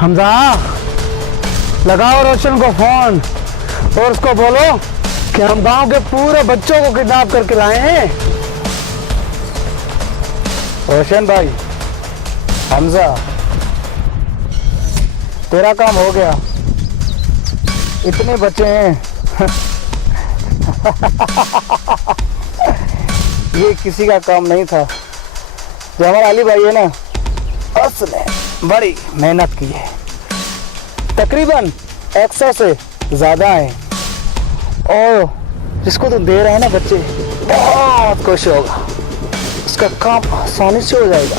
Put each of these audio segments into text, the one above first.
हमजा, लगाओ रोशन को फोन और उसको बोलो कि हम गांव के पूरे बच्चों को किडनैप करके लाए हैं। रोशन भाई, हमजा, तेरा काम हो गया। इतने बच्चे हैं ये किसी का काम नहीं था। जो हमारा अली भाई है ना, उसने बड़ी मेहनत की है। तकरीबन 100 से ज्यादा है और जिसको तुम दे रहे हैं ना बच्चे, बहुत खुश होगा। उसका काम आसानी से हो जाएगा।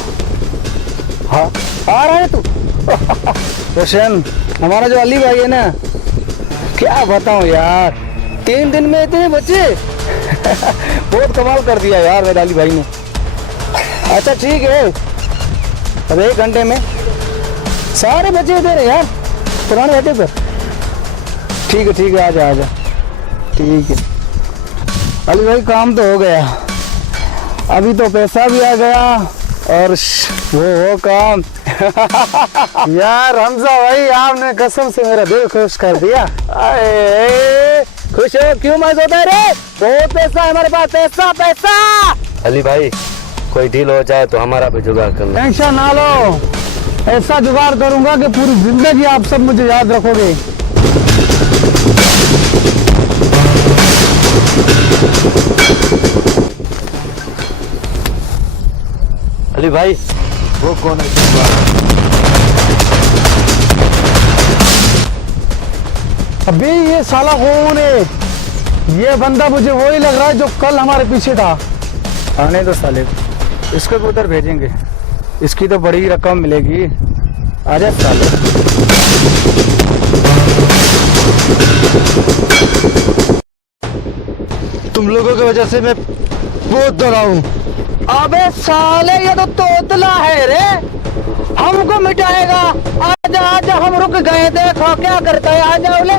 हाँ, आ रहा है तू? रोशन, हमारा जो अली भाई है ना, क्या बताऊं यार, 3 दिन में इतने बच्चे बहुत कमाल कर दिया यार मेरे अली भाई ने। अच्छा ठीक है, अब 1 घंटे में सारे बच्चे दे रहे यार पुराने अड्डे पर। ठीक है, आजा। ठीक है अली भाई, काम तो हो गया। अभी तो पैसा भी आ गया और वो काम यार हमजा भाई, आपने कसम से मेरा दिल खुश कर दिया। अरे खुश हो क्यों मत होता रे? बहुत पैसा है हमारे पास, पैसा। अली भाई, कोई डील हो जाए तो हमारा भी जुगाड़ करना। टेंशन ना लो, ऐसा जुगाड़ करूंगा कि पूरी जिंदगी आप सब मुझे याद रखोगे। अली भाई, वो कौन है? अबे ये साला कौन है? ये बंदा मुझे वही लग रहा है जो कल हमारे पीछे था। आने दो साले, इसको भी उधर भेजेंगे, इसकी तो बड़ी रकम मिलेगी। आजा साले। तुम लोगों की वजह से मैं बहुत डरा हूँ। अबे साले, ये तो तोतला है रे, हमको मिटाएगा। आजा, हम रुक गए, देखो क्या करता है। आजा बोले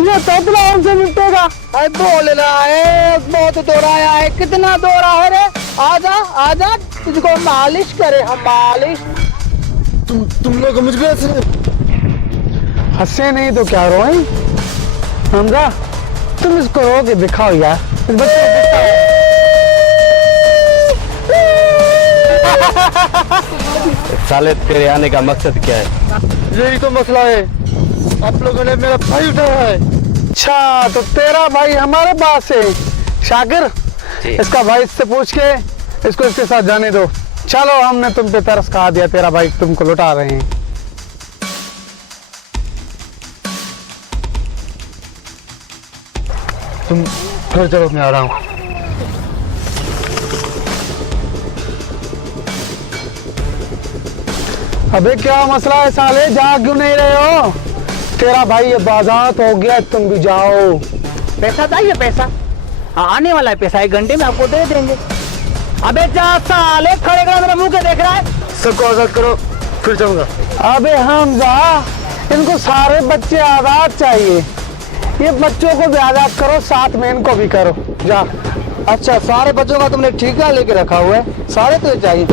ये तोतला हमसे मिटेगा। अरे बोल रहा है, बहुत दोहराया है। कितना दोहरा है रे? आजा, तुझको मालिश करे हम, मालिश। तुम लोग मुझ पे हंसे नहीं तो क्या रोए? हमजा, तुम इसको रो के दिखाओ यार, इस बच्चे को दिखाओ। साले, तेरे आने का मकसद क्या है? यही तो मसला है, आप लोगों ने मेरा भाई उठाया है। अच्छा, तो तेरा भाई हमारे पास है। शाकिर, इसका भाई इससे पूछ के इसको इसके साथ जाने दो। चलो, हमने तुम पे तरस खा दिया, तेरा भाई तुमको लुटा रहे हैं। तुम घर चलो, मैं आ रहा हूँ। अबे क्या मसला है साले, जा क्यों नहीं रहे हो? तेरा भाई ये बाजात हो गया, तुम भी जाओ। पैसा चाहिए? पैसा आने वाला है, पैसा 1 घंटे में आपको दे देंगे। अबे जा साले, खड़े खड़ा मेरे मुंह के देख रहा है। सबको आजाद करो, फिर जाऊंगा। अबे हमजा, इनको सारे बच्चे आजाद चाहिए। ये बच्चों को भी आजाद करो, साथ में इनको भी करो। जा। अच्छा, सारे बच्चों का तुमने ठेका लेके रखा हुआ है? सारे तो चाहिए।